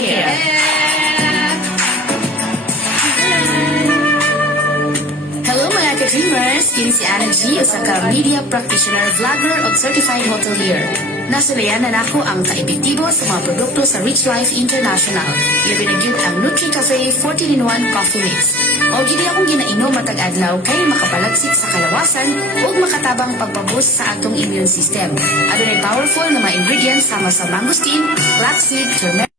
care. Hello mga ka-dreamers! Kini si Ana G, usa ka media practitioner, vlogger o certified hotelier. Nasulayanan ako ang kaepektibo sa mga produkto sa Rich Life International. Labi na gyud ang Nutri Cafe 14-in-1 Coffee Mix. O gidi akong ginainom matag adlaw kay makapalagsik sa kalawasan ug makatabang pagpaboost sa atong immune system. Adunay powerful na mga ingredients sama sa mangosteen, flaxseed, turmeric,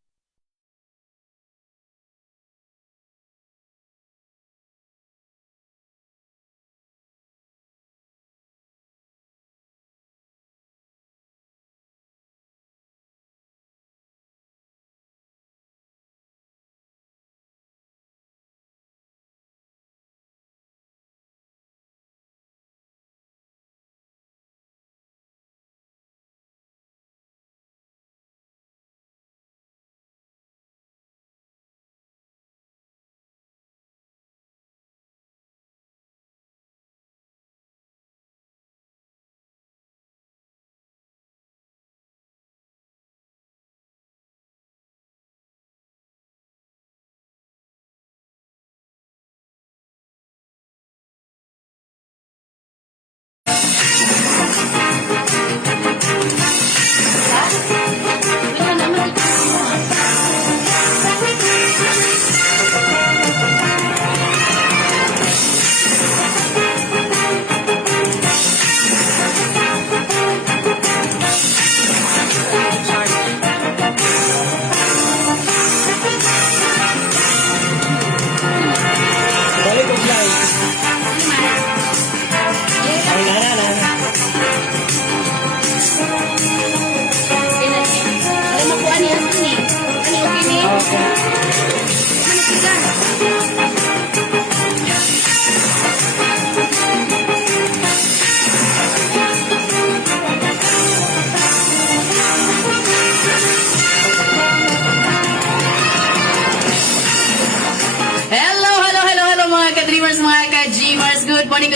Balik ko guys. Ay na. Alam mo po ano yan ni? Ano okay ni? Okay. Ano siya? Hello mga ka-dreamers, mga ka-dreamers. Good morning.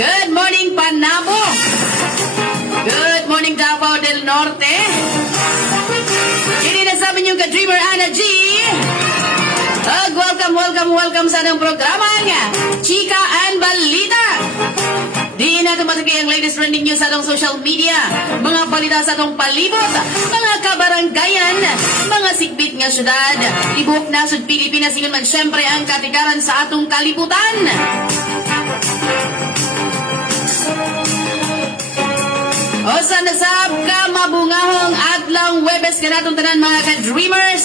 Good morning Panabo. Good morning Davao del Norte. Hindi na sabi niyo ka-dreamer Ana G. Welcome sa anong programang Chika and Balita. Di natin matagay ang latest trending news sa atong social media, mga balita sa atong palibot, mga kabaranggayan, mga sigbit nga syudad, ibuhok nasod Pilipinas, ingon man syempre ang katikaran sa atong kalibutan. O sa nasab ka mabungahong adlaw Webes ka natong tanan mga ka-dreamers,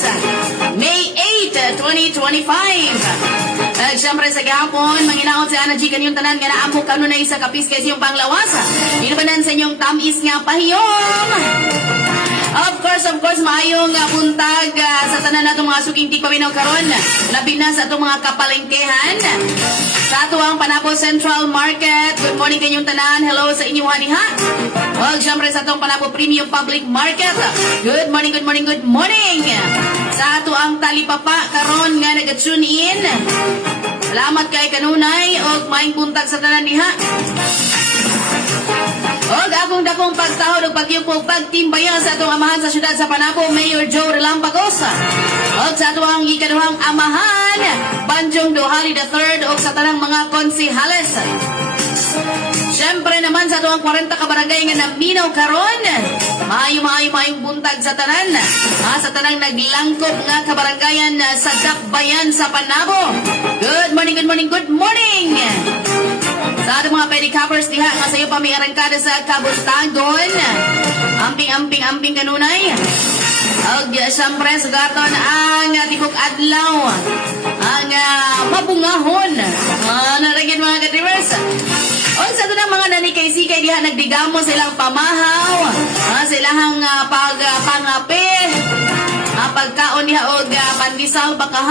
May 8, 2025. Siyempre sa gahapon, manginaot si Ana G kanyong tanan nga naamok kanunay sa kapis kay siyong panglawas. Inubanan sa inyong tamis nga pahiyong. Of course, maayong buntag sa tanan natong mga suking tikpawinaw karon. Labi na sa atong mga kapalengkehan. Sa ato ang Panabo Central Market. Good morning kanyong tanan. Hello sa inyong haniha. O siyempre sa atong Panabo Premium Public Market. Good morning. Sa ato ang Talipapa karon nga nag-tune in. Salamat kay kanunay og maayong buntag sa tanan diha. Og akong pagtahod og pagyupog pagtimbayan sa atong amahan sa syudad sa Panabo, Mayor Joe Relampagos. Og sa atong ikaduhang amahan, Banjong Dohali III og sa tanang mga konsehales. Siyempre naman sa atong 40 ka barangay nga naminaw karon. Maayo buntag sa tanan. Sa tanang naglangkop nga kabarangayan sa Dakbayan sa Panabo. Good morning. Sa ating mga pedicabers diha nga sa iyo pa may arangkada sa Kabuntagon. Amping kanunay. Og siyempre sa daton ang tikok adlaw. Ang mabungahon. Naragyan mga ka-dreamers. O sa tanang mga nanikay-sikay diha nagdigamo silang pamahaw. Silang pangape. Pagkaon diha og pandisal baka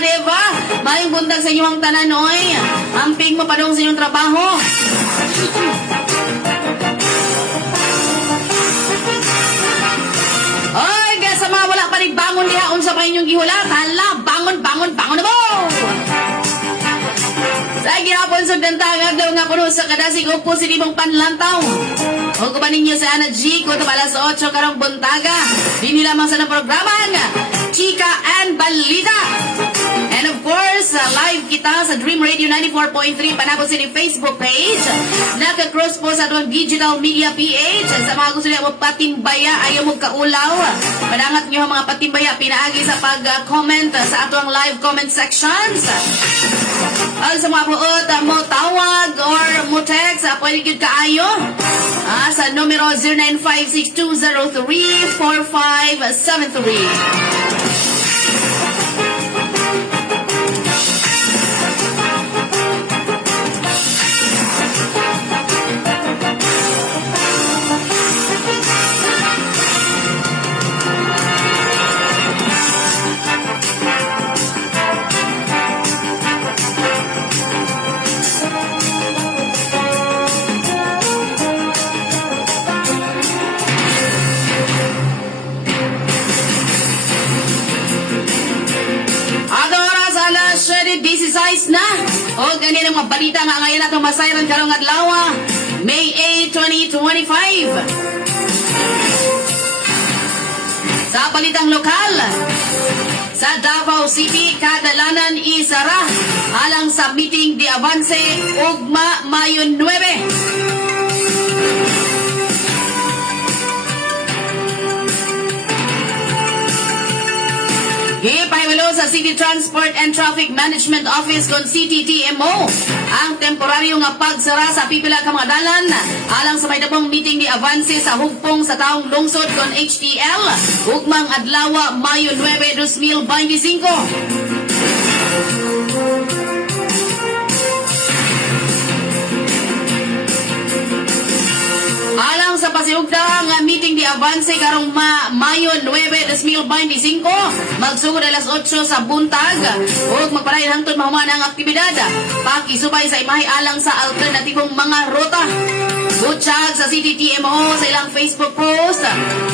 diba? Mayong buntag sa inyong tanan oy. Amping mo padong sa inyong trabaho. Oy, sa mga wala pa nagbangon diha unsa pa inyong gihulat? Hala, bangon na mo. Sa gihapon sugdantang adlaw nga puno sa kadasig og positibong panlantaw. O kubanin niyo sa Ana G, kung alas 8 karong buntaga. Dini lamang sa ng programang Chika and Balita. And of course, live kita sa Dream Radio 94.3 Panabo City Facebook page. Naka-cross po sa atong digital media PH. Sa mga gusto niya mo patimbaya, ayaw mo kaulaw. Padangat niyo ang mga patimbaya, pinaagi sa pag-comment sa atong live comment sections. Sa mga buot, mo tawag or mo text, pwede yun kaayo. Sa numero 0956-203-4573. Size na o ganyan ang mga balita nga ngayon natong masayran karong adlaw May 8, 2025. Sa balitang lokal, sa Davao City kadalanan isara alang sa meeting di avance ugma Mayo 9. Gipahiwalo sa City Transport and Traffic Management Office kon CTTMO ang temporaryo nga pagsara sa pipila ka mga dalan alang sa may dabong meeting ni Avance sa hugpong sa taong lungsod kon HTL ugmang adlaw Mayo 9, 2025. Alang sa pasiugda nga meeting di Avance karong Mayo 9, 2025, magsugod alas 8 sa buntag ug magpadayon hangtod mahuman ang aktibidad. Pakisubay sa imahe alang sa alternatibong mga ruta. Butyag sa CTTMO sa ilang Facebook post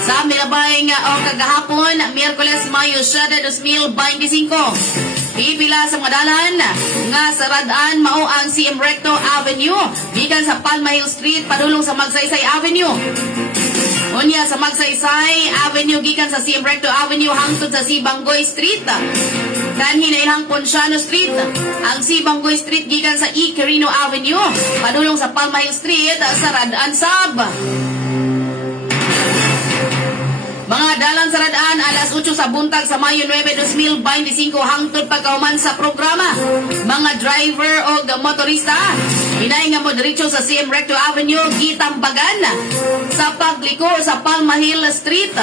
sa milabay nga kagahapon, Miyerkules Mayo 7, 2025. Pipila sa mga dalan nga saradaan mao ang CM Recto Avenue gikan sa Palma Hill Street padulong sa Magsaysay Avenue. Unya sa Magsaysay Avenue gikan sa CM Recto Avenue hangtod sa Sibanggoy Street. Kanhin ilang Ponciano Street. Ang Sibanggoy Street gikan sa E. Quirino Avenue padulong sa Palma Hill Street saradaan sab. Mga dalan sa radaan alas 8 sa buntag sa Mayo 9, 2025 hangtod pagkahuman sa programa. Mga driver o motorista hinay nga mo diretso sa CM Recto Avenue gitambagan sa pagliko sa Palma Hill Street.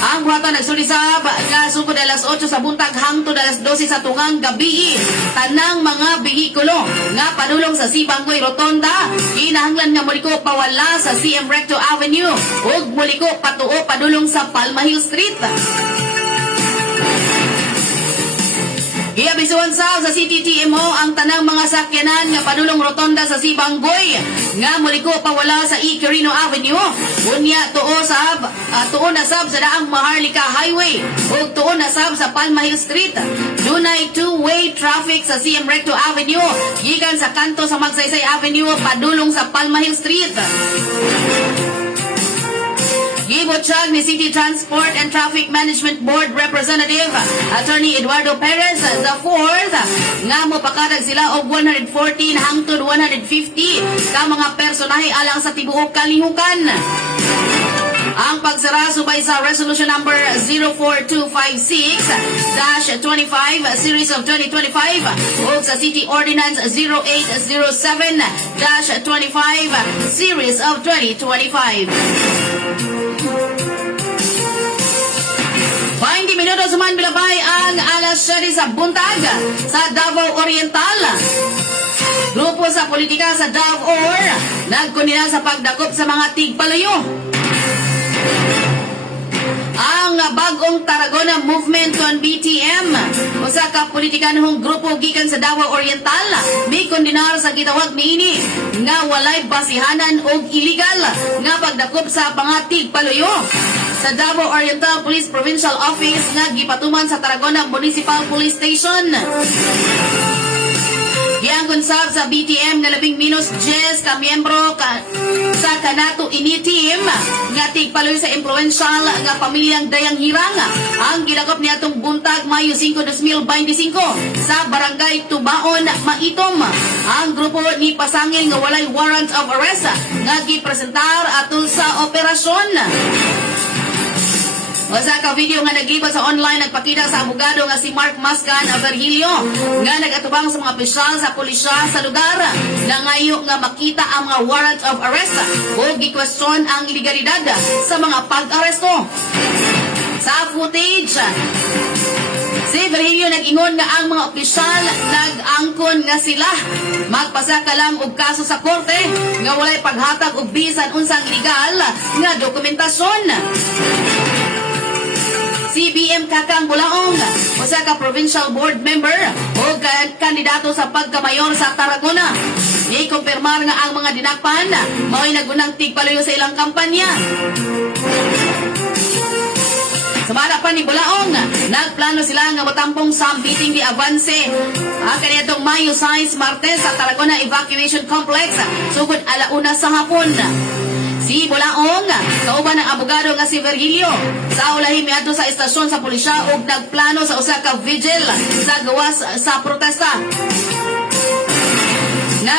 Ang buhatan nagsulisab nga sugod alas 8 sa buntag hangtod alas 12 sa tungang gabi. Tanang mga bihikulo nga padulong sa Sibanggoy Rotonda kinahanglan nga muliko pawala sa CM Recto Avenue ug muliko patuo padulong sa Palma Hill Street. Iabisuan sa CTTMO ang tanang mga sakyanan nga padulong rotonda sa Sibanggoy nga muliko pawala sa E. Quirino Avenue. Unya tuo na sab sa daang Maharlika Highway ug tuo na sab sa Palma Hill Street. Dunay two-way traffic sa CM Recto Avenue gikan sa kanto sa Magsaysay Avenue padulong sa Palma Hill Street. Gibutyag ni City Transport and Traffic Management Board Representative Attorney Eduardo Perez the 4th nga mopakadag sila og 114 hangtod 150 ka mga personahe alang sa tibuok kalihukan. Ang pagsara subay sa Resolution Number 04256-25 Series of 2025 o sa City Ordinance 0807-25 Series of 2025. 20 minutos man bilabay ang alas 7 sa buntag sa Davao Oriental. Grupo sa politika sa Davao nagkundina sa pagdakop sa mga tigpalayo. Ang bagong Tarragona Movement on BTM usa ka politikanhong grupo gikan sa Davao Oriental may kondinar sa gitawag niini nga walay basihanan og illegal nga pagdakop sa pangatig paluyo sa Davao Oriental Police Provincial Office nga gipatuman sa Tarragona Municipal Police Station. Giangkon sab sa BTM nga labing minus 10 ka miyembro sa kanato ini team nga tigpaloy sa influential nga pamilyang Dayang Hirang ang gilakop niadtong buntag Mayo 5, 2025 sa Barangay Tubaon, Maitom. Ang grupo ni pasangil nga walay warrant of arrest nga gipresentar atol sa operasyon. Usa ka video nga naglibot sa online nagpakita sa abogado nga si Mark Mascan Virgilio nga nagatubang sa mga opisyal sa pulisya sa lugar na ngayo nga makita ang mga warrant of arrest o gikwestiyon ang legalidad sa mga pag-aresto. Sa footage, si Virgilio nag-ingon nga ang mga opisyal nag-angkon nga sila magpasaka lang og kaso sa korte nga walay paghatag og bisan unsang legal nga dokumentasyon. Si BM Kakang Bulaong, usa ka provincial board member o kandidato sa pagkamayor sa Tarragona. I-kumpirmar nga ang mga dinakpan mao'y nagunang tigpalayo sa ilang kampanya. Sumala pa ni Bulaong, nagplano sila nga matampong sambiting di avanse ang kaniyatong Mayo 6 Martes sa Tarragona Evacuation Complex sugod alauna sa hapon. Si Bulaong, kauban ng abogado nga si Virgilio, sa ulahi miadto sa estasyon sa pulisya ug nagplano sa usa ka vigil sa gawas sa protesta.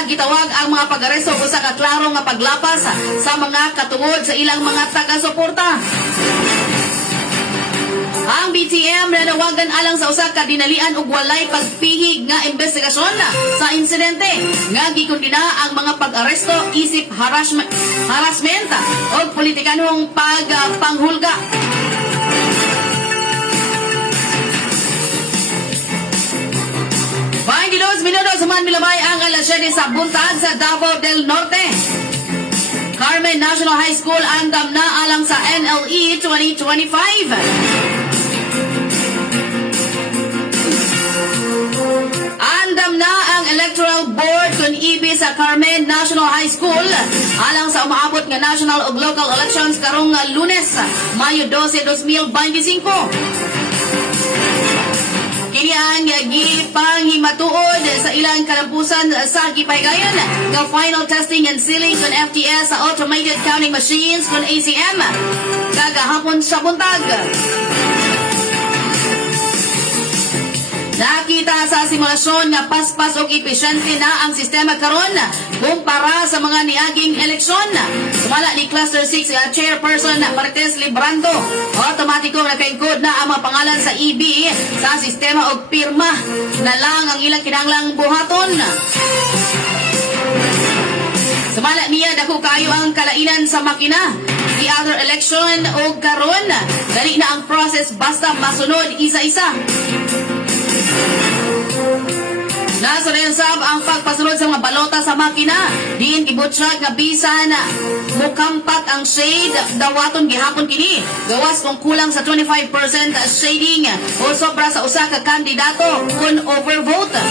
Gitawag ang mga pag-aresto usa ka klaro nga paglapas sa mga katungod sa ilang mga taga-suporta. Ang BTM nanawagan alang sa usa ka dinalian ug walay pagpihig nga investigasyon sa insidente nga gikondina ang mga pag-aresto isip harassment o politikanhong pagpanghulga. 22 minutos man milabay ang alas 7 sa buntag sa Davao del Norte. Carmen National High School andam na alang sa NLE 2025. Andam na ang Electoral Board kun IBI sa Carmen National High School alang sa umaabot nga national ug local elections karong Lunes, Mayo 12, 2025. Kini ang gipanghimatuod sa ilang kalampusan sa gipahigayon nga final testing and sealing kun FTS sa automated counting machines kun ACM kagahapon sa buntag. Nakita sa simulasyon nga paspas o epesyente na ang sistema karon kumpara sa mga niaging eleksyon. Sumala ni Cluster 6 Chairperson Martes Librando, automatiko nakaingkod na ang mga pangalan sa EB sa sistema o pirma na lang ang ilang kinahanglang buhaton. Sumala niya dako kayo ang kalainan sa makina. The other election o karon dali na ang process basta masunod isa-isa. Nasunod ang pagpasunod sa mga balota sa makina. Diin gibutyag nga bisan mukampat ang shade dawaton gihapon kini. Gawas kung kulang sa 25% shading o sobra sa usa ka kandidato kung overvote.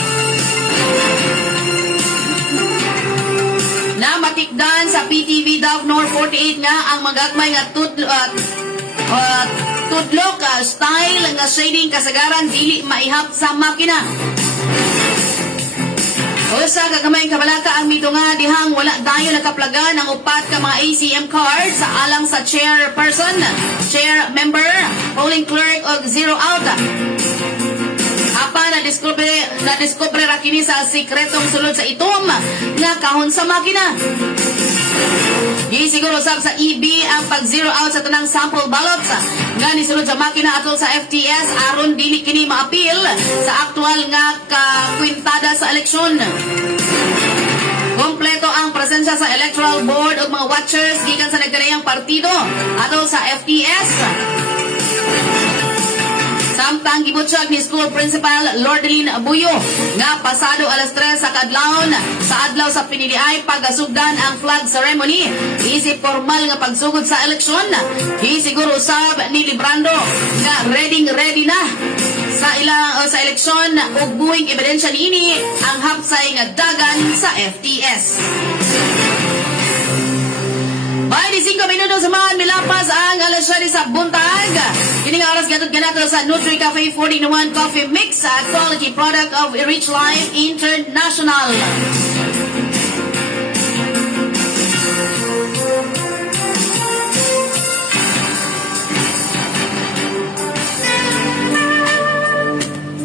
Na matikdan sa PTV Davnor 48 nga ang magagmay nga tudlok style nga shading kasagaran dili maihap sa makina. Usa ka kamay kabalaka ang mito nga dihang wala dayo nakaplagan ang upat ka mga ACM cards sa alang sa chairperson, chair member, polling clerk o zero out. Apa na diskubre ra kini sa sikretong sulod sa itom nga kahon sa makina. Gisiguro sab sa EB ang pag-zero out sa tanang sample ballots nga nisulod sa makina atol sa FTS aron dili kini maapil sa aktual nga kakwintada sa eleksyon. Kompleto ang presensya sa Electoral Board ug mga watchers gikan sa nagdarayang partido atol sa FTS. Samtang gibutyag ni School Principal Lordeline Abuyo nga pasado alas 3 sa kadlawon sa adlaw sa piniliay pagasugdan ang flag ceremony isip formal nga pagsugod sa eleksyon. Gisiguro usab ni Librando nga ready na sa eleksyon ug buhing ebidensya niini ang hapsay nga dagan sa FTS. 25 minutos man milapas ang alas 7 sa buntag. Kini nga oras gatod ganato sa Nutri Cafe 14-in-1 Coffee Mix, a quality product of Rich Life International.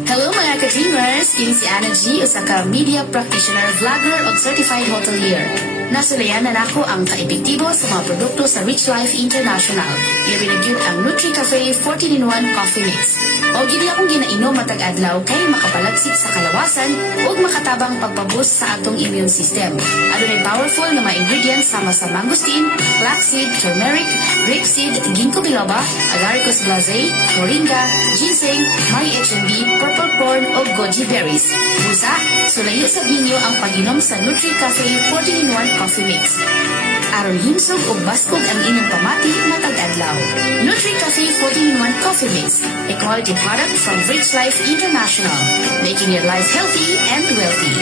Hello mga ka-dreamers! Kini si Anna G, usa ka media practitioner, vlogger o certified hotelier. Nasulayan na nako ang kaepektibo sa mga produkto sa Rich Life International. Labi na gyud ang Nutri Cafe 14-in-1 Coffee Mix. O gidi akong ginainom matag adlaw kay makapalagsik sa kalawasan ug makatabang pagpaboost sa atong immune system. Adunay powerful na mga ingredients sama sa mangosteen, flaxseed, turmeric, grapeseed, ginkgo biloba, agaricus blazei, moringa, ginseng, may H&B, purple corn o goji berries. Busa, sulayo sa ginyo ang pag-inom sa Nutri Cafe 14-in-1 Coffee Mix. Aron himsog o baskog ang inyong pamati matag adlaw. Nutri Cafe 14-in-1 Coffee Mix, a quality product from Rich Life International, making your life healthy and wealthy.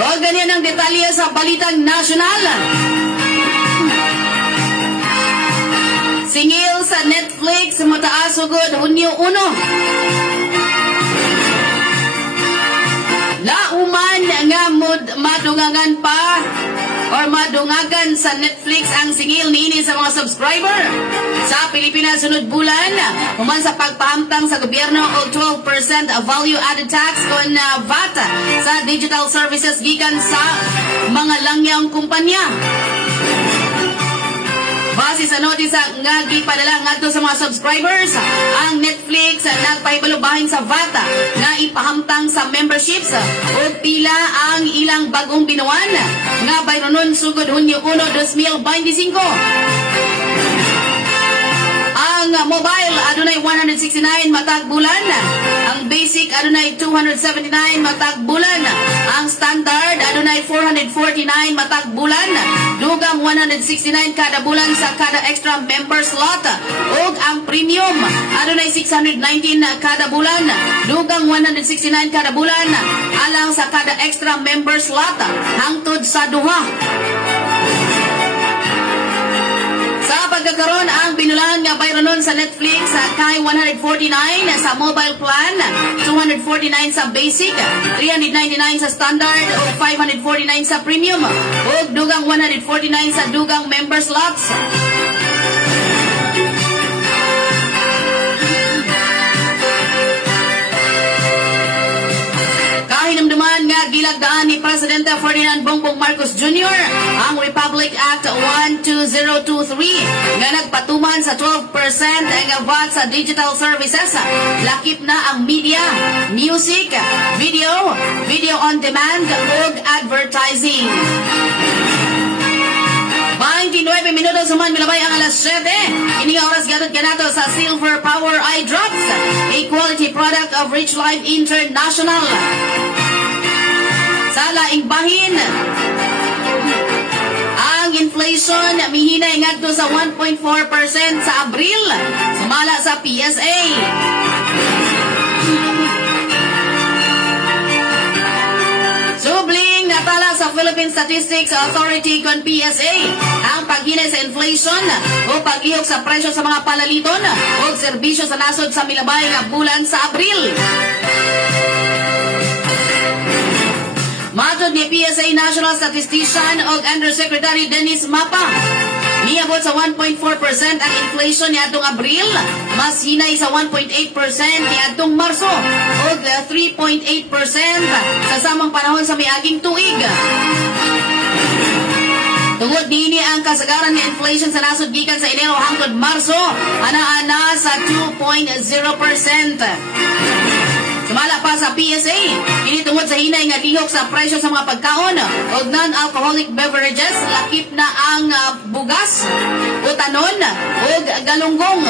O ganyan ang detalye sa Balitang Nasyonal. Singil sa Netflix, mataas ugod Hunyo 1. Lauman nga madungangan pa or madungagan sa Netflix ang singil niini sa mga subscriber. Sa Pilipinas sunod bulan, human sa pagpahamtang sa gobyerno og 12% value-added tax kon VAT sa digital services gikan sa mga langyang kumpanya. Base sa notisa nga gipadala ngadto sa mga subscribers, ang Netflix nagpahibalubahin sa VAT nga ipahamtang sa memberships ug pila ang ilang bagong binuwan nga bayronon sugod Hunyo 1, 2025. Ang mobile adunay 169 matag bulan, ang basic adunay 279 matag bulan, ang standard adunay 449 matag bulan, dugang 169 kada bulan sa kada extra member slot, ug ang premium adunay 619 kada bulan, dugang 169 kada bulan alang sa kada extra member slot hangtod sa duha. Sa pagkakaroon ang binulan nga bayranon sa Netflix kay 149 sa mobile plan, 249 sa basic, 399 sa standard o 549 sa premium ug dugang 149 sa dugang member slots. Kahinumduman nga gilagdaan ni Presidente Ferdinand Bongbong Marcos Jr. ang Republic Act 12023 nga nagpatuman sa 12% nga VAT sa digital services. Lakip na ang media, music, video on demand ug advertising. 29 minutos suman milabay ang alas 7. Ini nga oras gadot kanato sa Silver Power Eye Drops, a quality product of Rich Life International. Sa laing bahin, ang inflation mihinay ngadto sa 1.4% sa Abril, sumala sa PSA. Subling natala sa Philippine Statistics Authority kon PSA ang paghinay sa inflation o paghihok sa presyo sa mga palaliton o serbisyo sa nasod sa milabay nga bulan sa Abril. Matod ni PSA National Statistician o Undersecretary Dennis Mapa, niabot sa 1.4% ang inflation niadtong Abril, mas hinay sa 1.8% niadtong Marso o 3.8% sa samang panahon sa miaging tuig. Tungod niini ang kasagaran ng inflation sa nasod gikan sa Enero hangtod Marso, ana sa 2.0%. Sumala pa sa PSA, ini tungod sa hinay nga lihok sa presyo sa mga pagkaon o non-alcoholic beverages, lakip na ang bugas, utanon o galunggong.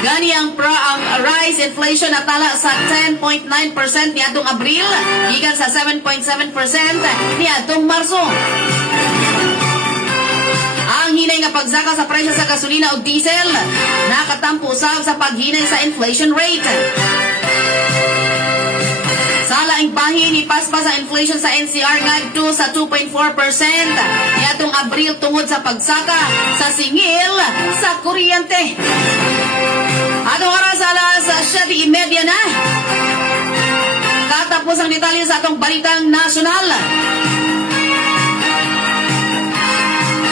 Gani ang rice inflation natala sa 10.9% niadtong Abril, gikan sa 7.7% niadtong Marso. Ang Ang hinay nga pagsaka sa presyo sa gasolina o diesel nakatampo usab sa paghinay sa inflation rate. Sa laing bahin, ipaspas sa inflation sa NCR ngadto sa 2.4% niadtong Abril tungod sa pagsaka sa singil sa kuryente. Atong oras alas 7:30 na. Katapos ang detalye sa atong balitang nasyonal.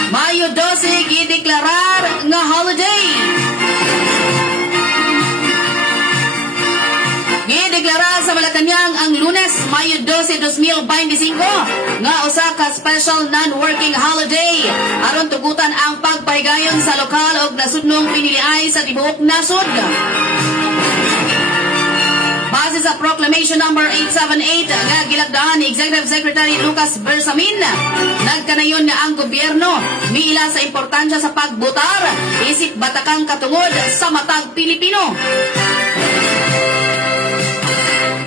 Mayo 12 gideklarar nga holiday. Gideklara sa Malacañang ang Lunes, Mayo 12, 2025 nga usa ka special non-working holiday aron tugutan ang pagpahigayon sa lokal ug nasudnong piniliay sa tibuok nasod. Base sa Proclamation number 878 nga gilagdaan ni Executive Secretary Lucas Bersamin, nagkanayon nga ang gobyerno miila sa importansya sa pagbotar isip batakang katungod sa matag Pilipino.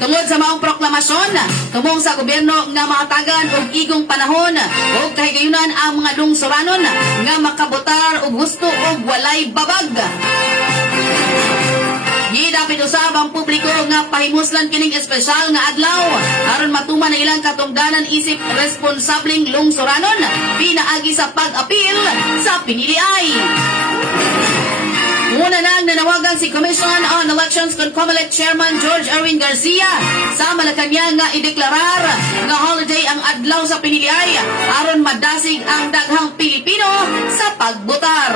Tungod sa maong proklamasyon, tumong sa gobyerno nga mahatagan og igong panahon ug kahigayunan ang mga lungsuranon nga makabotar og gusto og walay babag. Gidapit usab ang publiko nga pahimuslan kining espesyal nga adlaw aron matuman na ilang katungdanan isip responsableng lungsuranon pinaagi sa pag-apil sa piniliay. Una nang nanawagan si Commission on Elections con Comelec Chairman George Erwin Garcia sa Malacañang nga ideklarar nga holiday ang adlaw sa piniliay aron madasig ang daghang Pilipino sa pagbotar.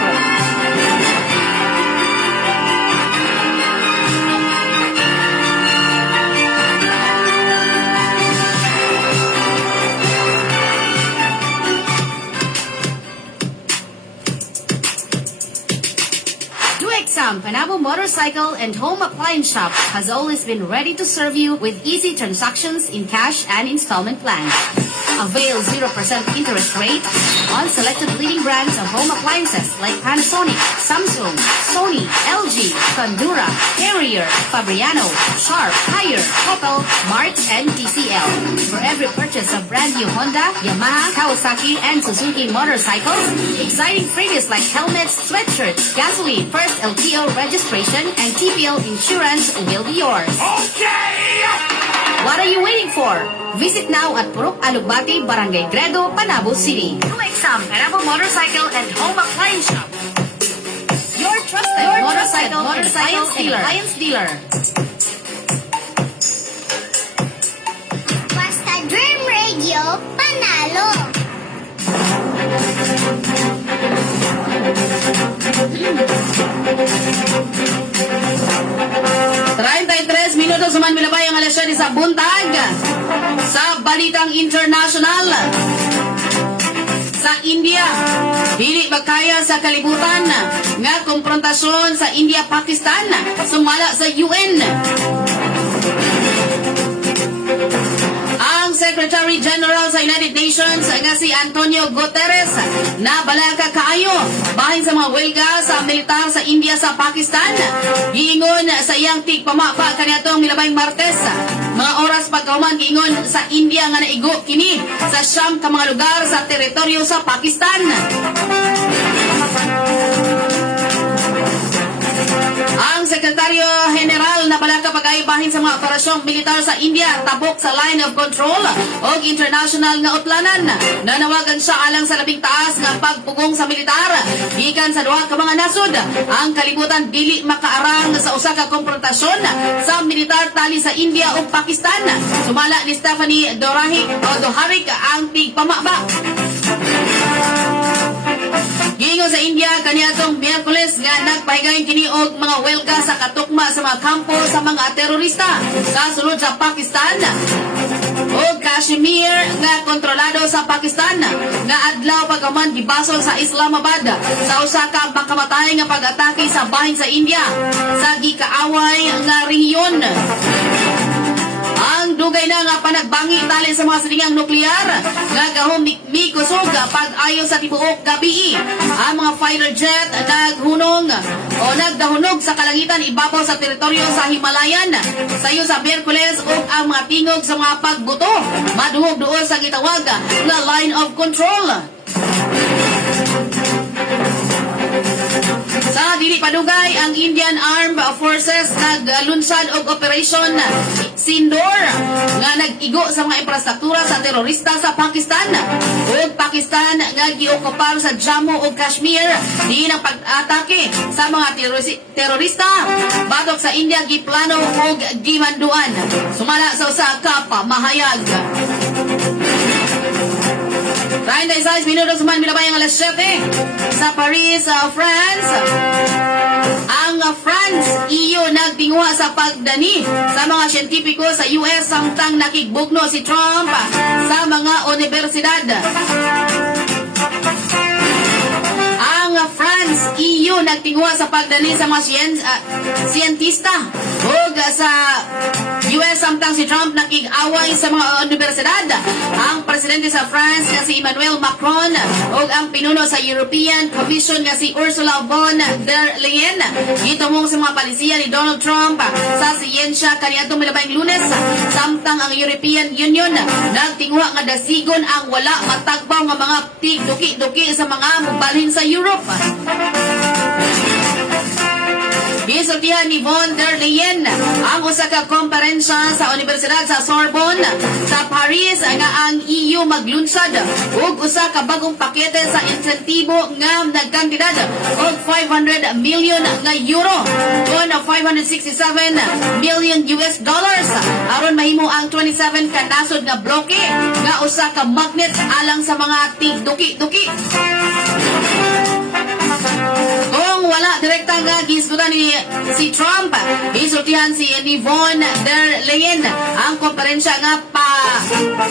Duexam Panabo Motorcycle and Home Appliance Shop has always been ready to serve you with easy transactions in cash and installment plans. Avail 0% interest rate on selected leading brands of home appliances like Panasonic, Samsung, Sony, LG, Pandura, Carrier, Fabriano, Sharp, Haier, Opel, Marks, and TCL. For every purchase of brand new Honda, Yamaha, Kawasaki, and Suzuki motorcycles, exciting freebies like helmets, sweatshirts, gasoline, first LTO registration, and TPL insurance will be yours. What are you waiting for? Visit now at Purok Alugbati, Barangay Gredo, Panabo City. Duexam Panabo Motorcycle and Home Appliance Shop. Your trusted motorcycle and appliance dealer. Basta Dream Radio, panalo! Tres minutos suman milabay ang alas 7 sa buntag sa balitang international. Sa India, dili magkaya sa kalibutan nga konfrontasyon sa India-Pakistan sumala sa UN. Ang Secretary General sa United Nations nga si Antonio Guterres nabalaka kaayo bahin sa mga welga sa militar sa India sa Pakistan. Giingon sa iyang tigpamapa kaniadtong milabay Martes, mga oras pagkahuman giingon sa India nga naigo kini sa siyam ka mga lugar sa teritoryo sa Pakistan. Ang Sekretaryo General na balaka pag-aibahin sa mga operasyong militar sa India tabok sa line of control o international nga utlanan. Nanawagan siya alang sa labing taas nga pagpugong sa militar gikan sa duha ka mga nasod. Ang kalibutan dili makaarang sa usa ka konfrontasyon sa militar tali sa India ug Pakistan. Sumala ni Stephanie Doharik ang tigpamaba. Gingon sa India kaniadtong Miyerkules nga nagpahigayon kini og mga welga sa katukma sa mga kampo sa mga terorista kasulod sa Pakistan o Kashmir nga kontrolado sa Pakistan nga adlaw pagkaman gibasol sa Islamabad sa usa ka makamatay nga pag-atake sa bahin sa India sa gikaaway nga rehiyon. Ang dugay na nga panagbangi tali sa mga silingang nuklear nga gahom mikusog pag-ayo sa tibuok gabi. Ang mga fighter jet naghunong o nagdahunog sa kalangitan ibabaw sa teritoryo sa Himalayan sayo sa Miyerkules ug ang mga tingog sa mga pagbuto maduhog doon sa gitawag na line of control. Sa dili padugay ang Indian Armed Forces naglunsad og operation Sindor nga nag-igo sa mga infrastruktura sa terorista sa Pakistan. Ug Pakistan nga giokupar sa Jammu ug Kashmir diin ang pag-atake sa mga terorista batok sa India giplano ug gimanduan. Sumala sa usa ka pamahayag. 36 minutos man milabayang alas 7 sa Paris, France. Ang France, EU nagtingwa sa pagdani sa mga siyentipiko sa US samtang nakigbugno si Trump sa mga universidad. Ang France, EU nagtingwa sa pagdani sa mga siyentista ug sa US samtang si Trump nakig-away sa mga universidad. Ang presidente sa France nga si Emmanuel Macron ug ang pinuno sa European Commission nga si Ursula von der Leyen gitumong sa mga palisiya ni Donald Trump sa siyensya kaniadtong milabayng Lunes samtang ang European Union nagtingwa nga dasigon ang wala matagbaw nga mga tigduki-duki sa mga mubalhin sa Europe. Gisultihan ni von der Leyen ang usa ka komperensya sa Universidad sa Sorbonne sa Paris nga ang EU maglunsad og usa ka bagong pakete sa insentibo nga nagkantidad og 500 million nga euro kon 567 million US dollars aron mahimo ang 27 ka nasod nga bloke nga usa ka magnet alang sa mga tigduki-duki. Kung wala direkta nga gisgutan ni si Trump, isultihan si von der Leyen ang konferensya nga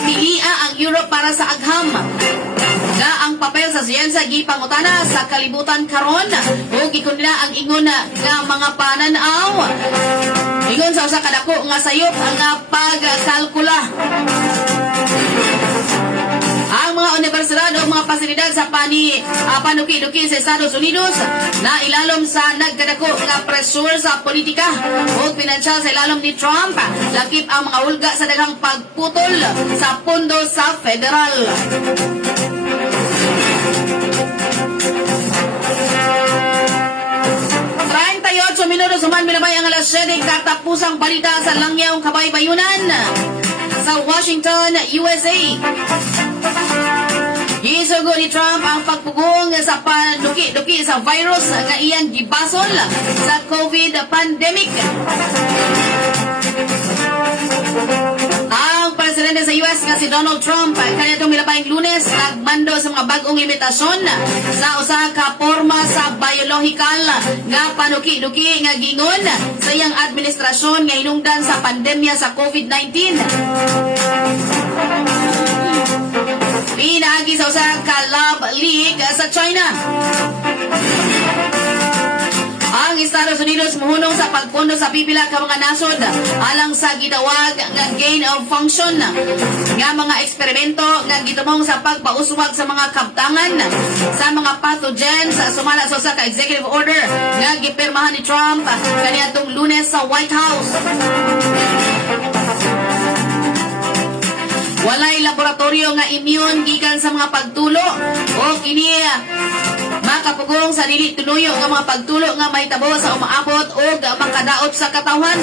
pilia ang Europe para sa agham nga ang papel sa siyensya gipangutana sa kalibutan karon ug gikon nila ang ingon nga mga pananaw ingon sa usa ka dako nga sayop nga pagkalkula. Ang mga universidad o mga pasilidad sa panuki-duki sa Estados Unidos na ilalom sa nagkadako nga pressure sa politika o pinansyal sa ilalom ni Trump, lakip ang mga hulga sa daghang pagputol sa pondo sa federal. Minutos human milabay ang alas 7 katapusang balita sa Langyaw Kabaybayunan sa Washington, USA. Gisugo ni Trump ang pagpugong sa panuki-duki sa virus nga iyang gibasol sa COVID pandemic. Ang presidente sa US nga si Donald Trump kaniadtong milabayng Lunes nagmando sa mga bag-ong limitasyon sa usa ka porma sa biological nga panuki-duki nga gingon sa iyang administrasyon nga hinungdan sa pandemya sa COVID-19. Pinaagi sa usa ka lab league sa China. Ang Estados Unidos muhunong sa pagpondo sa pipila ka mga nasod alang sa gitawag nga gain of function nga mga eksperimento nga gitumong sa pagpauswag sa mga kabtangan sa mga pathogens sumala sa usa ka executive order nga gipirmahan ni Trump kaniadtong Lunes sa White House. Walay laboratorio nga immune gikan sa mga pagtulo o kini makapugong sa dili tunuyo nga mga pagtulo nga mahitabo sa umaabot o makadaot sa katawan.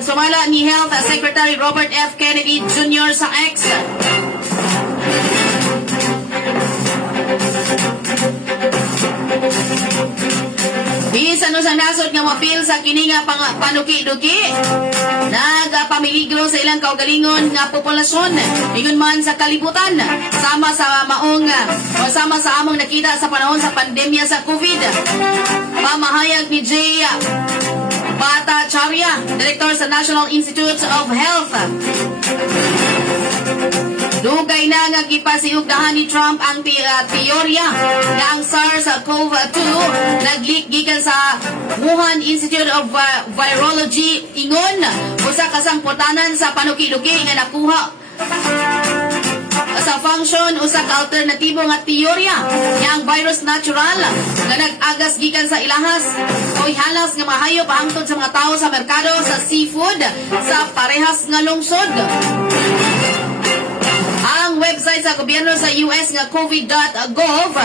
Sumala ni Health Secretary Robert F. Kennedy Jr. sa X. Bisan no sa nasod nga mapil sa kini nga panuki-duki nagpamiligro sa ilang kaugalingon nga populasyon ingon man sa kalibutan sama sa among nakita sa panahon sa pandemya sa COVID. Pamahayag ni Jay Bhattacharya, Director sa National Institute of Health. Dugay na nga gipasiugdahan ni Trump ang teorya nga ang SARS-CoV-2 nag-leak gikan sa Wuhan Institute of Virology ingon usa ka sangputanan sa panuki-duki nga nakuha sa function usa ka alternatibo nga teorya nga ang virus natural nga nag-agas gikan sa ilahas o halas nga mahayop hangtod sa mga tao sa merkado sa seafood sa parehas nga lungsod. Ang website sa gobyerno sa US nga covid.gov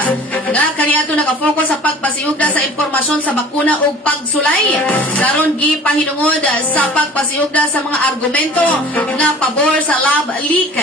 nga kaniadto nakafocus sa pagpasiugda sa impormasyon sa bakuna ug pagsulay. Karon gipahinungod sa pagpasiugda sa mga argumento nga pabor sa lab leak.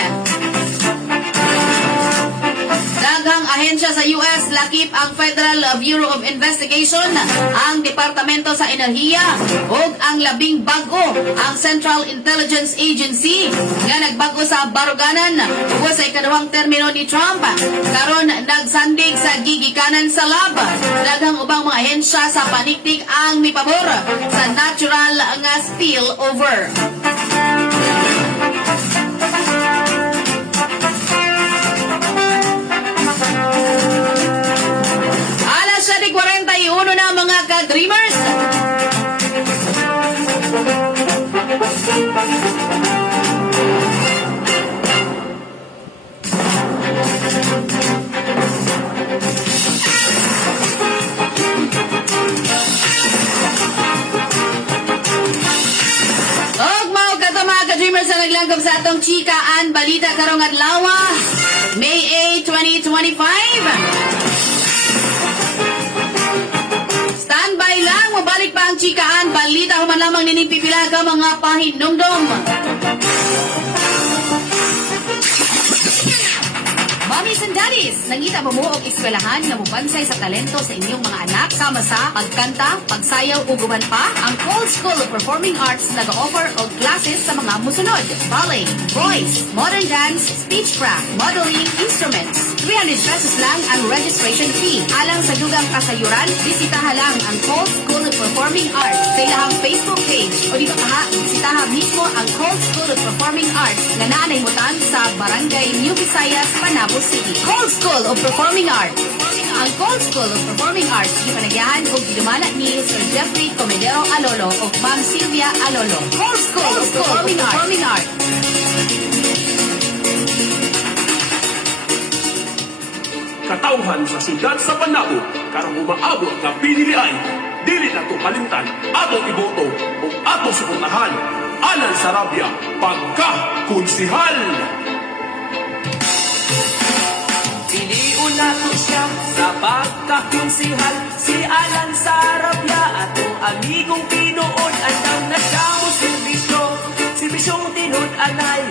Daghang ahensya sa US lakip ang Federal Bureau of Investigation, ang Departamento sa Enerhiya ug ang labing bag-o ang Central Intelligence Agency nga nagbago sa baruganan ug sa ikaduhang termino ni Trump. Karon nagsandig sa gigikanan sa lab. Daghang ubang mga ahensya sa paniktik ang mipabor sa natural nga spillover. Alas 7:41 na mga ka-dreamers. Og mao kadto mga ka-dreamers sa naglangkob sa atong chikaan balita karong adlaw, May 8, 2025. Standby lang, mabalik pa ang chikaan. Balita human lamang nining pipila ka mga pahinumdom. Mommies and daddies, nangita mo mo og eskwelahan nga mubansay sa talento sa inyong mga anak sama sa pagkanta, pagsayaw ug uban pa? Ang Cold School of Performing Arts nag-offer og classes sa mga musunod: ballet, voice, modern dance, speechcraft, modeling, instruments. 300 pesos lang ang registration fee. Alang sa dugang kasayuran, bisitaha lang ang Cold School of Performing Arts sa ilahang Facebook page o dito bisitaha mismo ang Cold School of Performing Arts nga naanay mutan sa Barangay New Visayas, Panabo City. Cold School of Performing Arts. Ang Cold School of Performing Arts gipanagyahan og gidumala ni Sir Jeffrey Comedero Alolo ug Ma'am Sylvia Alolo. Cold School of Performing Arts. Katauhan sa syudad sa Panabo, karong umaabot nga piniliay, dili na to kalimtan, atong iboto o atong suportahan. Alan Sarabia, pagka-kunsihal! Piliun nato siya sa pagkakunsihal, si Alan Sarabia, atong amigong tinuod, andang nagkamo serbisyo, serbisyong tinuod anay,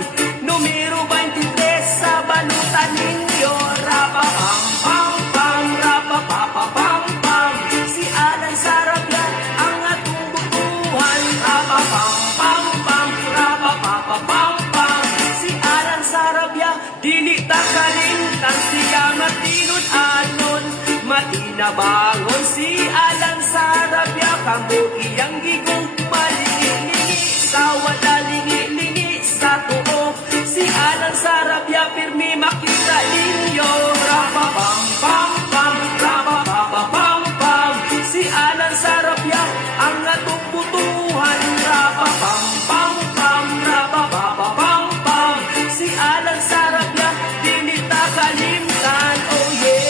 numero 23 sa balutan ninyo. Rapa-pam-pam-pam, rapa-pa-pa-pam-pam, si Alan Sarabia, ang atong butuhan. Rapa-pam-pam-pam, rapa-pa-pa-pam-pam, si Alan Sarabia, dili ta kalimtan, siya matinod anon, matinabangon si Alan Sarabia, kamo iyang gigong malingi-lingi, sa wala lingi-lingi sa tuo, si Alan Sarabia, pirmi makita ninyo. Rapa-pam-pam-pam, rapa-pa-pa-pam-pam, si Alan Sarabia, ang atong butuhan. Rapa-pam-pam-pam, rapa-pa-pa-pam-pam, si Alan Sarabia, dili ta kalimtan. Oh yeah,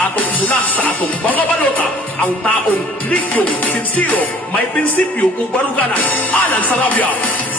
Atong isulat sa atong mga balota, ang taong ligyong, sinsiro, may prinsipyo o baruganan. Alan Sarabia!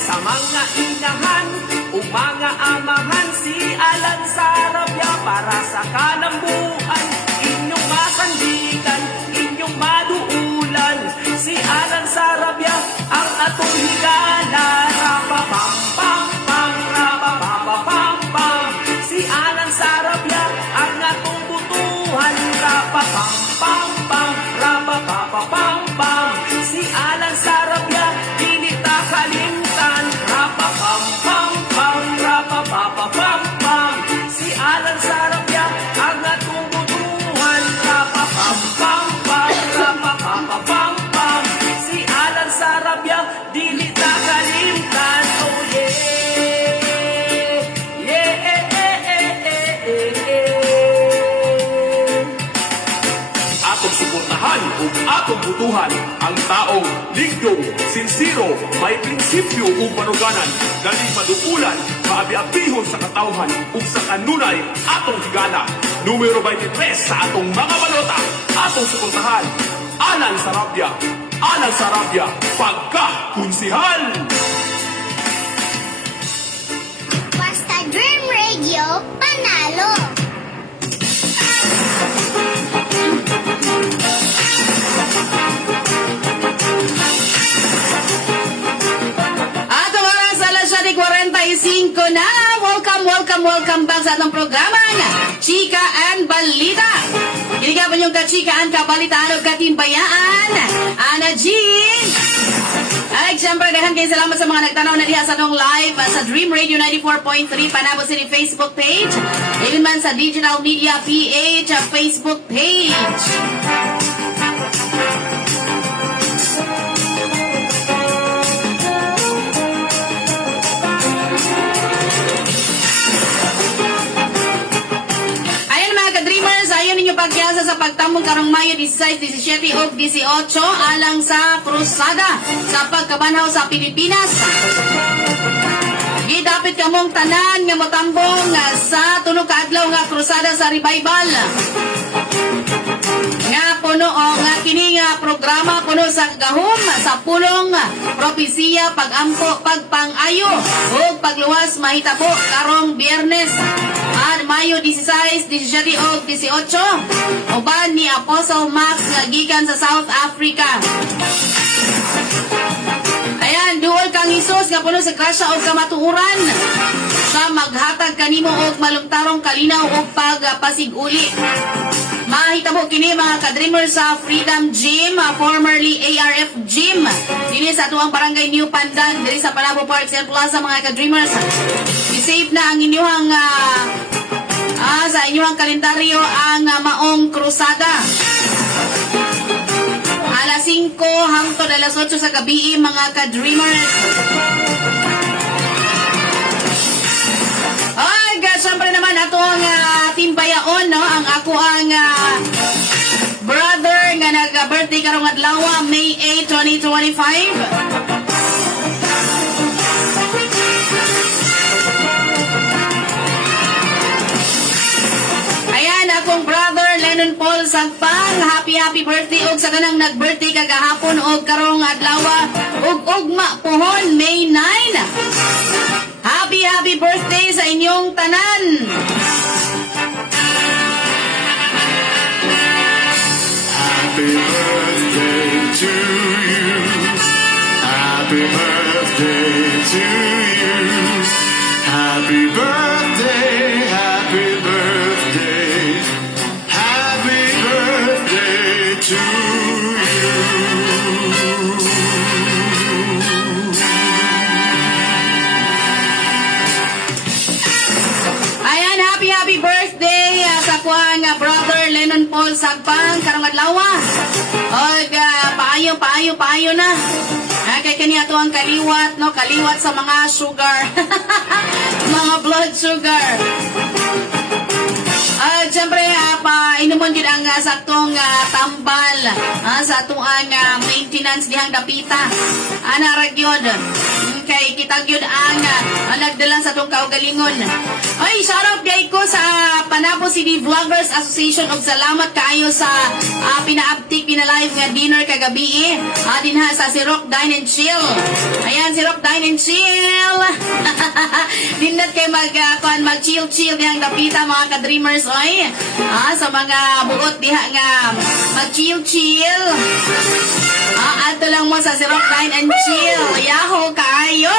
sa mga inahan o mga amahan, si Alan Sarabia, para sa kalambuan, inyong masandigan, inyong maduulan, si Alan Sarabia, ang atong higala. Rapa-pam-pam-pam, rapa-pa-pa-pam-pam, si Alan Sarabia, ang atong butuhan. Rapa-pam-pam-pam, rapa-pa-pa-pam-pam, si Alan Sarabia, dili ta kalimtan. Rapa-pam-pam-pam, rapa-pa-pa-pam-pam, si Alan Sarabia, ang atong butuhan. Rapa-pam-pam-pam, rapa-pa-pa-pam-pam, si Alan Sarabia, dili ta kalimtan. Oh yeah, Atong suportahan o atong butuhan ang taong ligyong, sinsiro, may prinsipyo o baruganan, dali maduulan, maabi-abihon sa katawhan ug sa kanunay atong higala. Numero 23 sa atong mga balota, atong suportahan. Alan Sarabia, Alan Sarabia, pagka-kunsihal. Basta Dream Radio, panalo! At ang oras alas 7:45 na. Welcome back sa atong programang Chika and Balita. Kinigapan yung kachikaan, kabalitaan o katimbayaan. Ana Jean. Ay, siyempre, dahan kayo salamat sa mga nagtanaw na diha sa atong live sa Dream Radio 94.3 Panabo City Facebook page. Even man sa Digital Media PH Facebook page. Ninyo pagkiyasa sa pagtambong karong Mayo 16, 17 o 18 alang sa krusada sa pagkabanhaw sa Pilipinas. Gidapit kamong tanan nga motambong sa tunog ka adlaw nga krusada sa revival. Nga puno o nga kini nga programa puno sa gahom sa pulong propesiya pagampo pagpangayo ug pagluwas mahitabo karong Biyernes at Mayo 16, 17 o 18 uban ni Apostle Max nga gikan sa South Africa. Ayan, duol kang Hesus nga puno sa grasya o kamatuoran. Siya maghatag kanimo og malungtarong kalinaw o pagpasiguli. Mahitabo kini mga ka-dreamers sa Freedom Gym, formerly ARF Gym. Dili sa tuwang barangay New Pandan, dili sa Panabo Park, Cell Plaza mga ka-dreamers. I-save na ang inyong sa inyong kalendaryo ang maong krusada. Alas 5 hangtod alas 8 sa gabi mga ka-dreamers. Ay, siyempre naman ato ang timbayaon, no? Ang ako ang brother nga nag-birthday karong adlaw, May 8, 2025. Ayan, akong brother Lennon Paul Sagpang, happy birthday og sa kanang nag-birthday kagahapon og karong adlaw og ugma pohon May 9. Happy birthday sa inyong tanan. Happy birthday to you. Happy birthday to you. Happy birthday, happy birthday. Happy birthday to you. Ayan, happy birthday sa kuang brother Lennon Paul Sagpang karong adlaw. Og paayo na. Kay kaniya to ang kaliwat, no? Kaliwat sa mga sugar. Mga blood sugar. Siyempre, painumon yun ang saktong tambal sa atong maintenance dihang dapita. Ragyod. Kay kitag yun ang nagdala sa atong kaugalingon. Ay, shoutout kay ko sa Panabo City Vloggers Association og salamat kaayo sa pinaabtik, pinalive nga dinner kagabi. Dinha sa si Rock Dine and Chill. Ayan, si Rock Dine and Chill. Dindot kay mag-chill-chill dihang dapita mga ka-dreamers. Oy, sa mga buot diha nga mag-chill-chill. Ato lang mo sa si Rock Dine and Chill. Yahoo kaayo.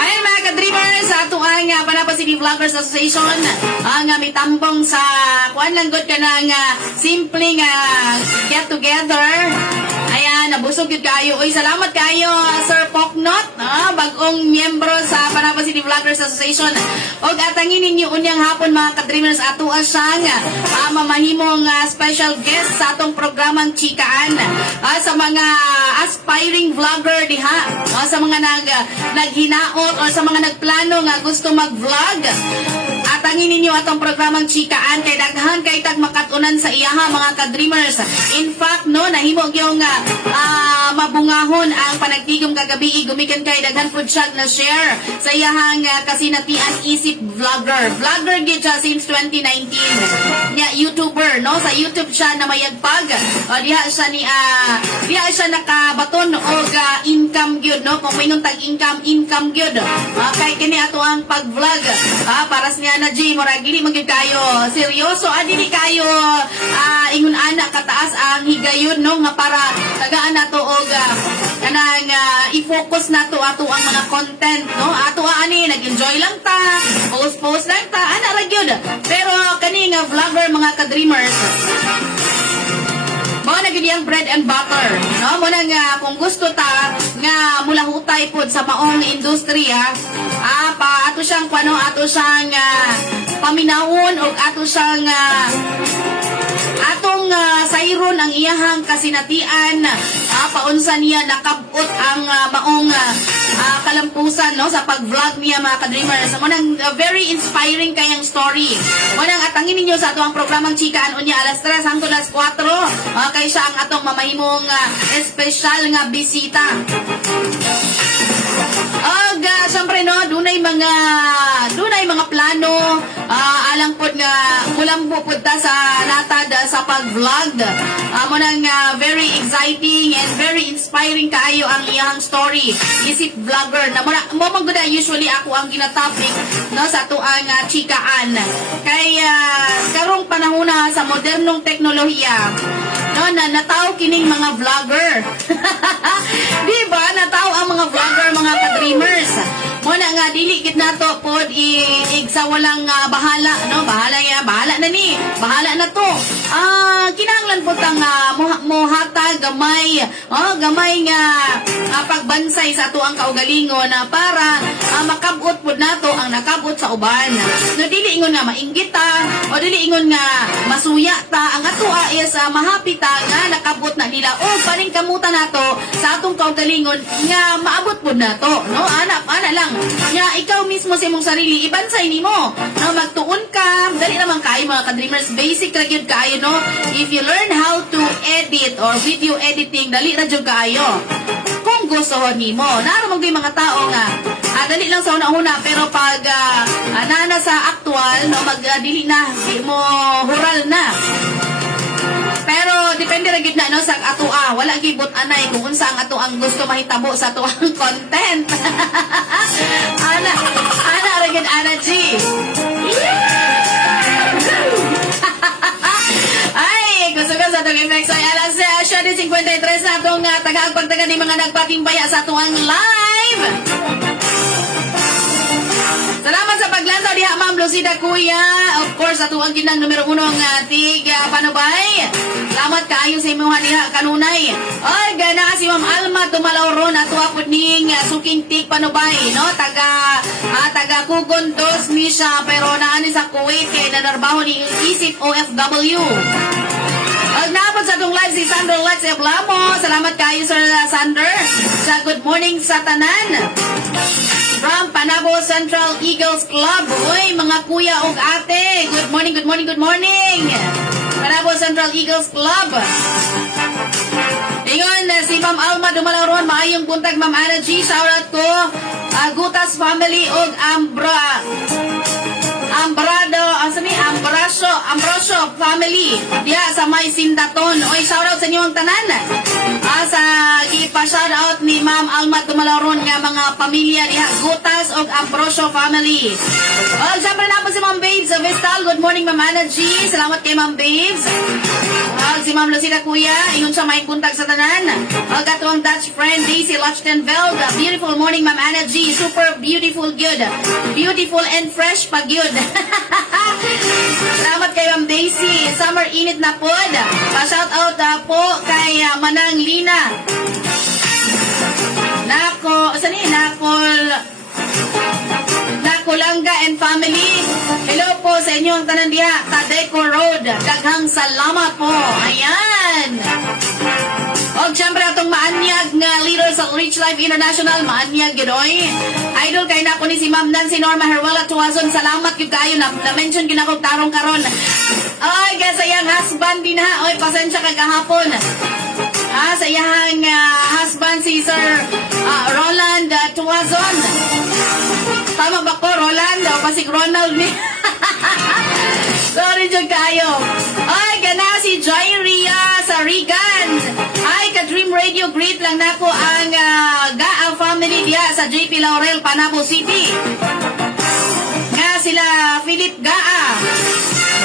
Ayan mga ka-dreamers, ato ang Panabo City Vloggers Association ang mitambong sa kuan lang good ka ng simpleng get together. Ayan, nabusog yun kayo. Uy, salamat kayo, Sir Poknot, bagong miyembro sa Panabo City Vloggers Association. O atangin ninyo unyang hapon mga ka-dreamers, ato siyang mamahimong special guest sa atong programang Chikaan. Sa mga aspiring vlogger diha, sa mga naghinaot o sa mga nagplano nga gusto mag-vlog. At atangin ninyo atong programang Chikaan kay daghan kay tag makatunan sa iyaha mga ka-dreamers. In fact, no, nahimo yung mabungahon ang panagtigom kagabi gumikan kay daghan pud siya na share sa iyahang kasinatian isip vlogger. Vlogger gid siya since 2019. Nya YouTuber, no, sa YouTube siya na mayagpag. Diha siya nakabaton og income gyud, no, kung mayong tag income gyud. Kay kini ato ang pag-vlog. Para sa niya na G, murag dili man gyud kayo seryoso, dili kayo ingon ana kataas ang higayon, no, nga para tagaan nato og kanang i-focus nato ato ang mga content, no, ato ani nag-enjoy lang ta, post lang ta, ana ra gyud. Pero kani nga vlogger mga ka-dreamers, mo na gyud yang bread and butter, no, mo na nga kung gusto ta nga mulahutay pod sa maong industriya, pa ato siyang ato siyang paminawon og ato siyang atong sayron ang iyahang kasinatian, paunsa niya nakabot ang maong kalampusan, no, sa pag-vlog niya mga ka-dreamers. Mo nang very inspiring kayang story. Mo nang atangin ninyo sa ato ang programang Chikaan unya alas 3 hangtod alas 4 kay siya ang atong mamahimong espesyal nga bisita. Siyempre, no, dunay mga plano, alang pod nga mulambo pod ta sa natad sa pag-vlog. Mo nang very exciting and very inspiring kaayo ang iyang story. Isip vlogger na mo magud usually ako ang ginatopic, no, sa tuang Chikaan. Kay karong panahon na sa modernong teknolohiya, no, na nataw kining mga vlogger. Di ba? Nataw ang mga vlogger, mga ka-dreamers. Mo na nga dili gid nato pod sa walang bahala, no, bahala na ni, bahala na to. Kinahanglan po tang mohatag gamay nga pagbansay sa ato ang kaugalingon para makabot pod nato ang nakabot sa uban. No, dili ingon nga mainggit ta o dili ingon nga masuya ta, ang ato is mahapit ta nga nakabot na nila o paning kamutan nato sa atong kaugalingon nga maabot pod nato, no, ana lang nga ikaw mismo sa imong sarili ibansay nimo, no, magtuon ka, dali naman kayo mga ka-dreamers, basic ra gyud kaayo, no. If you learn how to edit or video editing, dali ra jud kaayo kung gusto nimo. Naramang gyud mga tao nga dali lang sa una-una, pero pag nana sa actual, no, dili na, di mo hural na. Pero depende ra gid na, no, sa ato wala gibot anay kung unsa ang ato ang gusto mahitabo sa ato ang content. ana ra gid ana G. Ay, gusto ka sa itong effects ay alas 7:53 na itong taga-pagtaga ni mga nagpatimbaya sa tuwang live. Salamat sa paglantaw diha, Ma'am Lucida Kuya. Of course, ato ang ginang numero 1 ng panubay. Salamat kaayo sa imuha diha kanunay. Oy, gana si Ma'am Alma Tumalawron ato apod ning suking tik panubay, no? Taga Kugon dos ni siya, pero naani sa Kuwait kay nanarbaho ni isip OFW. Naapod sa itong live si Sandro Lex Eblamo. Salamat kayo, Sir Sander. Sa good morning sa tanan. From Panabo Central Eagles Club. Uy, mga kuya og ate. Good morning, good morning, good morning. Panabo Central Eagles Club. Ingon, si Ma'am Alma Dumalauron. Maayong buntag, Ma'am Anna G. Shoutout ko. Gutas family og Ambrosio family diya sa may Sindaton. Oy, shoutout sa inyo ang tanan. Sa gipa-shoutout ni Ma'am Alma Tumalauron nga mga pamilya diha Gutas og Ambrosio family. Siyempre na po si Ma'am Babes Vestal. Good morning, Ma'am Anna G. Salamat kay Ma'am Babes. Si Ma'am Lucida Kuya, ingon sa may buntag sa tanan. Gato ang Dutch friend Daisy Lachtenveld. Beautiful morning, Ma'am Anna G. Super beautiful good. Beautiful and fresh pag yun. Salamat kay Ma'am Daisy. Summer init na pod. Pa-shout out po kay Manang Lina. Nakulanga and family. Hello po sa inyong tanan diha, Tadeco Road. Daghang salamat po. Ayan. Og syempre atong maanyag nga leader Idol sa Rich Life International, Maanya Gidoy. Idol kay na ko ni si Ma'am Nancy Norma Herwela Tuazon. Salamat yung kayo na mention kinakog tarong karon. Ay, kaya sa iyang husband din ha. Oy, pasensya kay kahapon. Sa iyang husband si Sir Roland Tuazon. Tama ba ko, Roland? O pasig Ronald ni? Sorry dyan kayo. Ay, gana si Jairia sa Regan. Ay, ka-Dream Radio, great lang nako ang Gaa family diya sa JP Laurel, Panabo City. Nga sila Philip Gaa,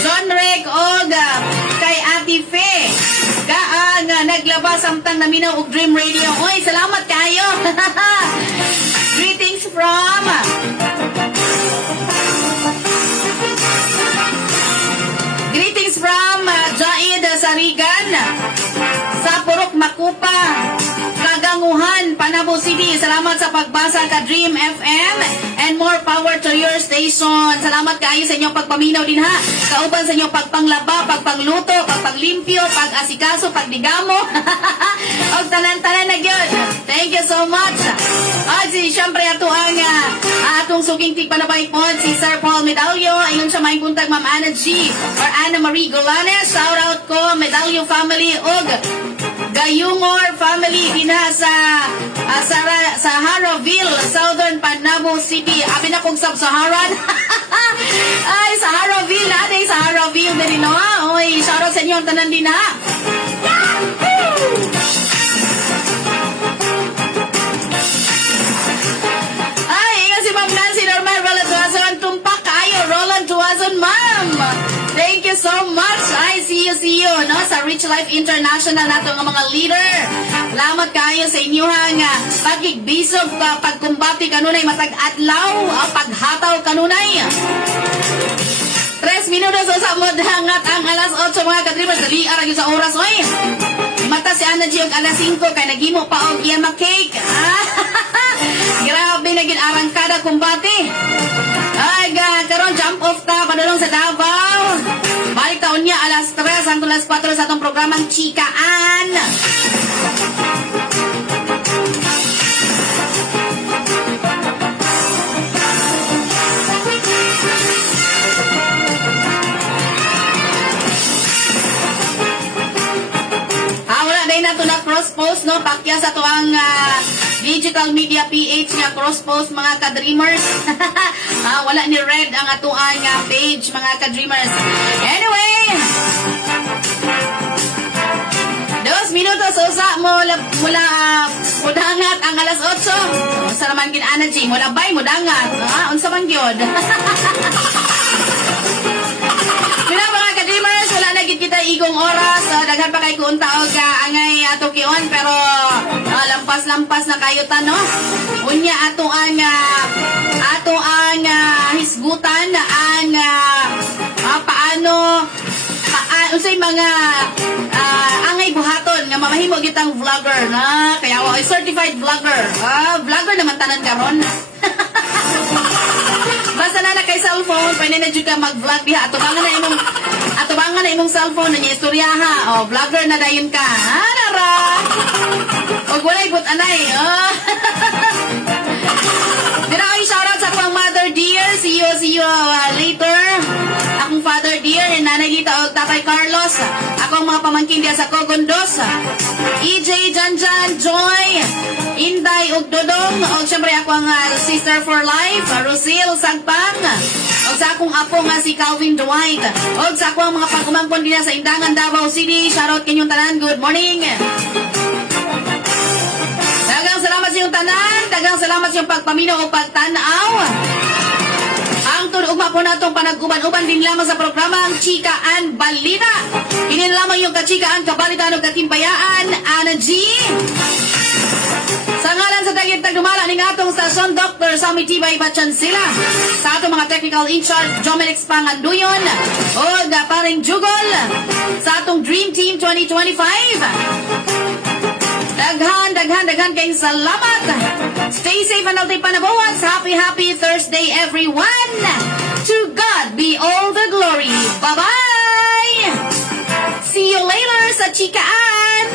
John Reg og kay Ate Fe. Gaa nga naglabas samtang naminaw og Dream Radio. Oy, salamat kayo. Greetings from Jaid Sarigan sa Purok Makupa, Kaganguhan, Panabo City. Salamat sa pagbasa ka Dream FM and more power to your station. Salamat kayo sa inyong pagpaminaw din ha. Kauban sa inyong pagpanglaba, pagpangluto, pagpanglimpyo, pag-asikaso, pagdigamo. O tanan-tanan na yun. Thank you so much. At siyempre ato ang atong suging tigpanabay po si Sir Paul Medallo. Ayun siya may buntag Ma'am Anna G or Anna Marie Golanes. Shout out ko Medallo family og Gayungor family dinha sa Haroville, Southern Panabo City. Abi na kong sub-Saharan. Ay, sa Haroville natin, sa Haroville din no. Oy, shout out sa inyo ang tanan din ha. Ay, ingat si Ma'am Nancy Normal Roland Tuazon. Tumpak kayo, Roland Tuazon, ma'am. Thank you so much. I see you, no? Sa Rich Life International nato nga mga leader. Salamat kayo sa inyong pagigbisog, pagkumbati kanunay, matag adlaw, paghataw kanunay. 3 minutos sa mo dangat ang alas 8 mga kadrimers. Dali arag sa oras, oy. Mata si Ana G og alas 5 kay nagimo pa og yama cake. Grabe na gid arangkada kumbati. Ay, karon jump off ta padulong sa Davao. Balik taon niya alas 3 hangtod alas 4 sa atong programang Chikaan. Wala dahil na ito na cross-post, no? Pakya sa ito ang Digital Media PH nga cross-post mga ka-dreamers. Wala ni Red ang atuang page mga ka-dreamers. Anyway, 2 minutos usa mula mudangat ang alas 8. Unsa naman gid Ana G, mulabay mudangat. Unsa man gyud? Mina mga ka-dreamers, wala na gid kita igong oras. Daghan pa kay kuon taog angay ato kion pero lampas-lampas na kayo ta no. Unya ato ang hisgutan ang paano unsay mga angay buhaton nga mamahimo gitang vlogger na kaya certified vlogger. Vlogger naman tanan karon. Basta na kay cellphone, pwede na jud ka mag-vlog diha. Atubangan na imong cellphone na niya istoryaha. Vlogger na dayon ka. Nara. Og walay but anay. Dira ay shoutout sa akong mother dear. See you later. Akong father dear, nanay Lita og tatay Carlos. Akong mga pamangkin diya sa Cogondos. EJ, Janjan, Joy, Inday ug Dodong. Og syempre ako ang sister for life, Rosil Sagpang. Og sa akong apo nga si Calvin Dwight. Og sa akong mga pagumangkon diya sa Indangan, Davao City. Shoutout kinyong tanan. Good morning. Dagang salamat sa iyong tanan. Dagang salamat sa iyong pagpaminaw o pagtanaw. Ang tunugma po natong panag-uban-uban din lamang sa programang Chikaan Balita. Inin lamang yung kachikaan, kabalitan o katimbayaan, Ana G. Sa ngalan sa tagit tagdumala ning atong stasyon, Dr. Sammy Tibay Batchansila. Sa atong mga technical in charge, Jomelix Panganduyon. O paring Jugol. Sa atong Dream Team 2025. Daghan kayong salamat. Stay safe and healthy panabuhat. Happy Thursday everyone. To God be all the glory. Bye-bye. See you later sa Chikaan.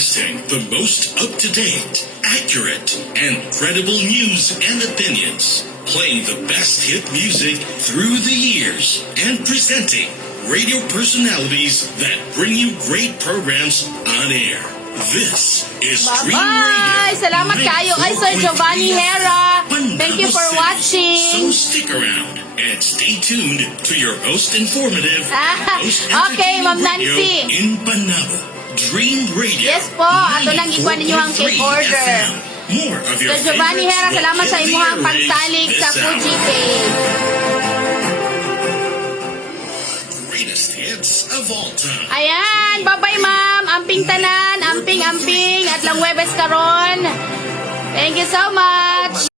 Broadcasting the most up-to-date, accurate, and credible news and opinions. Playing the best hit music through the years and presenting radio personalities that bring you great programs on air. This is Dream Bye-bye! Radio. Salamat kayo kay Sir Giovanni Hera. Thank you for So watching. stick around and stay tuned to your most informative, most Okay, Ma'am entertaining radio Nancy. in Panabo. Dream Radio. Yes po, ato lang ikuha ninyo ang cake 94.3 order. FM. More of your Sir Giovanni favorites Hera, will salamat hit sa the imuhang airwaves pagsalig sa this Fuji hour. page. Greatest hits of all time. Ayan, bye-bye ma'am. Amping tanan, amping-amping, at lang Webes karon. Thank you so much.